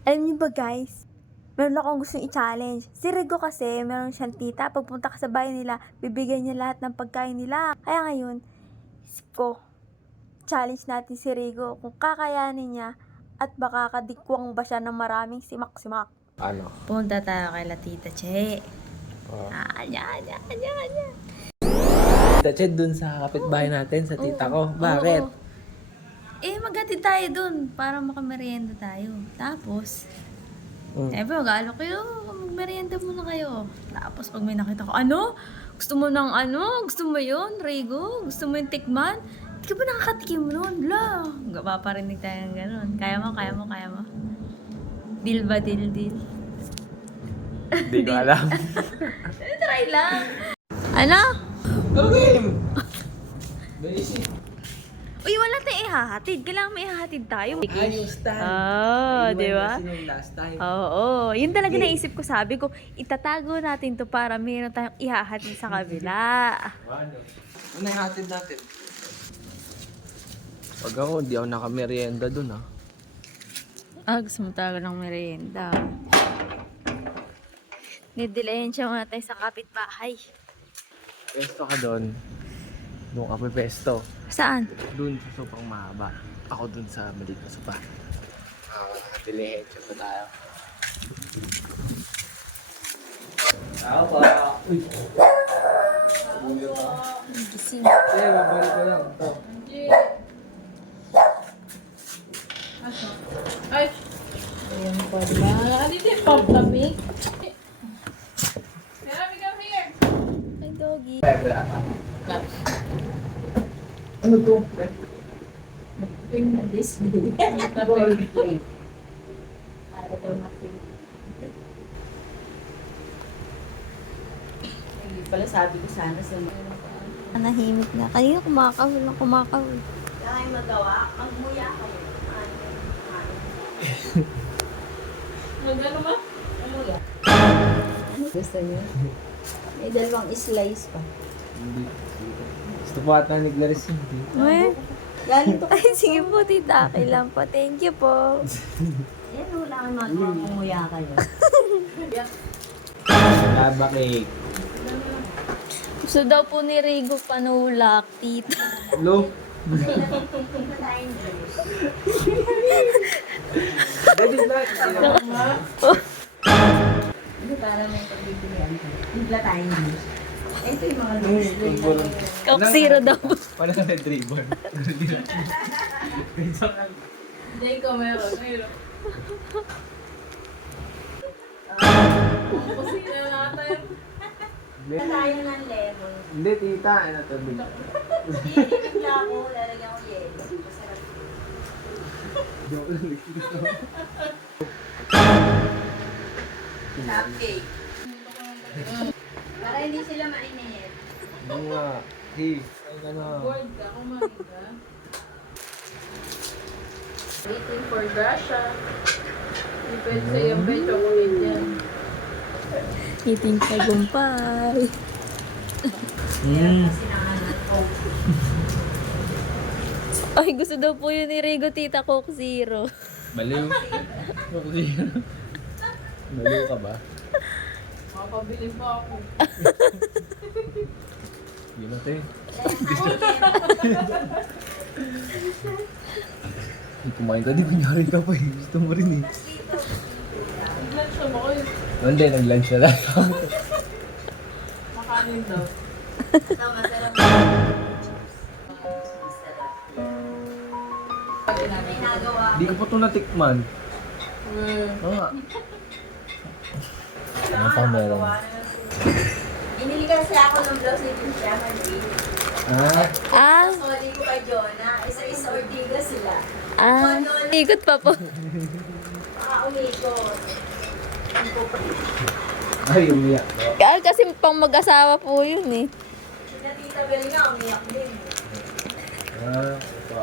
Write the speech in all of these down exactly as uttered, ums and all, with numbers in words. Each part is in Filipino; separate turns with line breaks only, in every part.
Alam niyo ba guys, meron akong gustong i-challenge. Si Rigo kasi, meron siyang tita. Pagpunta ka sa bahay nila, bibigyan niya lahat ng pagkain nila. Kaya ngayon, isip ko, challenge natin si Rigo kung kakayanin niya at baka kadikwang ba siya ng maraming simak-simak.
Ano?
Punta tayo kay la Tita Che.
Oh.
Ah, anya, anya, anya, anya.
Tita Ched, dun sa kapitbahay natin, sa tita ko. Bakit?
Oo. Eh, maghatid tayo dun para makamerienda tayo. Tapos,
Mm.
siyempre mag-aalok kayo, magmerienda muna kayo. Tapos pag may nakita ko, ano? Gusto mo ng ano? Gusto mo yun, Rigo? Gusto mo yung tikman? Hindi ka ba nakakatikim nun? La! Paparinig tayo ng ganun. Kaya mo, kaya mo, kaya mo. Deal ba, deal, deal?
Hindi ko alam.
Try lang. Ano?
Ano game? Basic.
Uy, wala tayong ihahatid. Kailangan may ihahatid tayo.
Ah, yung stand.
Oh, di ba?
Kasi yung last time.
Oo, yun talaga naisip ko. Sabi ko, itatago natin to para meron tayong ihahatid sa kabila.
Ano? Ano yung hatid natin? Pag ako, hindi ako nakamerienda dun ah.
Ah, gusto mo talaga ng merienda. Nidilayan siya muna tayo sa kapitbahay.
Pesto ka dun. Doon ka pesto.
Saan?
Doon sa sopang mahaba. Ako dun sa maliit na sopa. Ah, nakatilihin siya pa tayo. Tao pa. Uy.
Gising.
Eh, babalik ko lang. Ito.
Ay! Ayan pala. Ano yung pop topic? Jeremy, come here!
Ay, doggy.
Ano to?
Bring na this day. Hindi pala sabi ko sana sa
Nahimik na. Kanina kumakahul na kumakahul.
Kaya magawa, magmuya ka mo. Magano ba? Magmuya. Gusto niyo? May dalawang slice pa.
Hindi. Gusto po ata ni Clarice hindi.
Uy.
Galing to.
Ay, sige po, tita. Kailan po. Thank you po.
Yan, wala kang magawa, magmuya kayo.
Laba cake.
Gusto daw po ni Rigo panulak, tita.
Hello? That is not.
Hindi, para may pagbibigyan ko. Higla tayo niyo. Ito yung mga drinks.
Coke Zero daw.
Wala na red ribbon.
Hindi ko meron. Meron. Kasi na natin. Tayo ng lemon.
Hindi, tita. Ano to?
Bibigla ako, lalagyan ko yelo. Masarap.
Joke lang.
Cupcake. Para hindi sila mainit.
Ano nga? Hey, ay ka na.
Bored ka, kumain ka. Waiting for Grasha. Hindi pwede sa'yo pa yung chocolate yan.
Eating tagumpay.
Hmm.
Ay, gusto daw po yun ni Rigo, tita, Coke Zero.
Baliw. Baliw ka ba?
Makapabili pa ako.
Yun na, te. Kumain ka, di kunyari ka pa eh. Gusto mo rin eh.
Nag-lunch na ba kayo?
Hindi, nag-lunch na lang.
Makanin daw.
Hindi ko pa ito natikman. Oo nga. Ano pa meron?
Inili kasi ako ng blouse ni Pincha Martin.
Ah,
Ah,
Sorry ko kay Jonah. Isa-isa ortiga sila.
ah. Ikot pa po.
Baka umikot.
ay, umiyak.
Ah, kasi pang mag-asawa po yun eh.
Sina Tita Bel nga, umiyak din.
Ah, ito.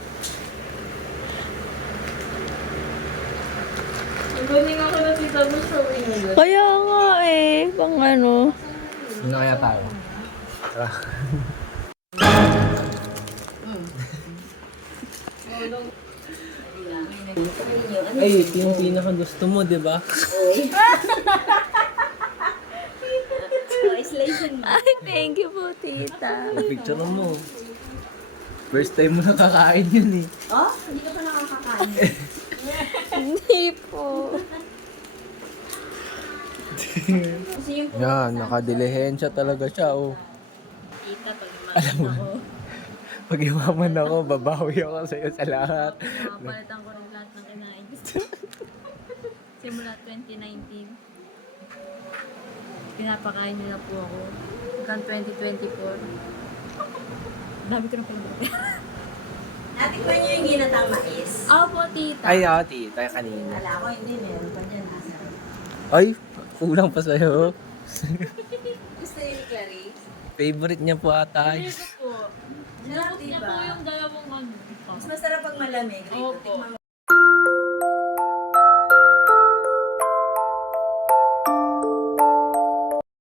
Nagaling ako na Tita Bel sa uwi
Kaya nga eh, pang ano.
Yun na kaya tayo. Tara.
May Try nyo. Ano
Ay,
yun?
ito yung pinaka gusto mo, di ba?
Oh, islation mo.
Ay, thank you po, tita.
Picture mo. First time mo nakakain yun eh.
Oh, hindi ka pa nakakakain.
Hindi po.
Kasi yung
Yan, nakadilihensya talaga siya oh.
tita pag umamin ako.
Pag imaman ako, babawi ako sa'yo sa lahat.
Nakapalitan ko ng lahat ng kinain. Simula twenty nineteen. Pinapakain nila po ako. Hanggang twenty twenty-four. Dami ko na pala. Natikman niyo yung ginatang mais? Opo, tita.
Ay, ako tita, kanina.
Wala ko, hindi. Meron pa dyan. Nasa.
Ay, kulang pa sa'yo.
Gusto niyo ni Clarice?
Favorite niya po ata.
Ito po. Sarap, diba?
Yung dalawang ano.
Mas masarap pag malamig. Rito,
Opo.
tikman mo.